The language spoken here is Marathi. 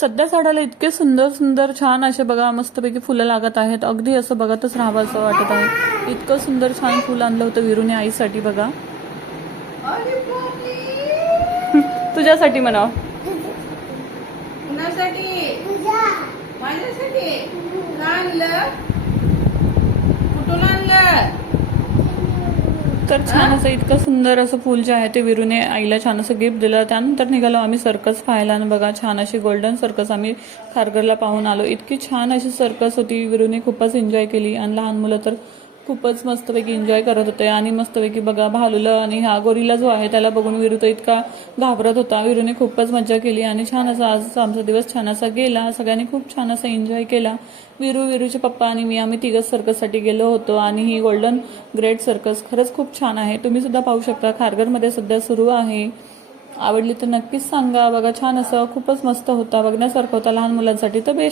सध्या झाडाला इतके सुंदर सुंदर छान असे बघा मस्तपैकी फुलं लागत आहेत. अगदी असं बघतच राहावं असं वाटत आहे. इतकं सुंदर छान फुल आणलं होतं विरूने आईसाठी बघा. तुझ्यासाठी म्हणाव. तर छान असं इतकं सुंदर असं फुल जे आहे ते विरूने आईला छान असं गिफ्ट दिलं. त्यानंतर निघालो आम्ही सर्कस पाहायला. आणि बघा छान अशी गोल्डन सर्कस आम्ही खारघरला पाहून आलो. इतकी छान अशी सर्कस होती. विरूने खूपच एन्जॉय केली आणि लहान मुलं तर खूपच मस्तपैकी एन्जॉय करत होते. आणि मस्तपैकी बघा भालूला आणि हा गोरीला जो आहे त्याला बघून विरू तर इतका घाबरत होता. विरूने खूपच मजा केली आणि छान असा आज आमचा दिवस छान असा गेला. सगळ्यांनी खूप छान असा एन्जॉय केला. विरूचे पप्पा आणि मी आम्ही तिघच सर्कससाठी गेलो होतो. आणि ही गोल्डन ग्रेट सर्कस खरंच खूप छान आहे. तुम्ही सुद्धा पाहू शकता. खारघरमध्ये सध्या सुरू आहे. आवडली तर नक्कीच सांगा. बघा छान असं खूपच मस्त होता. बघण्यासारखं होता लहान मुलांसाठी तर बेस्ट.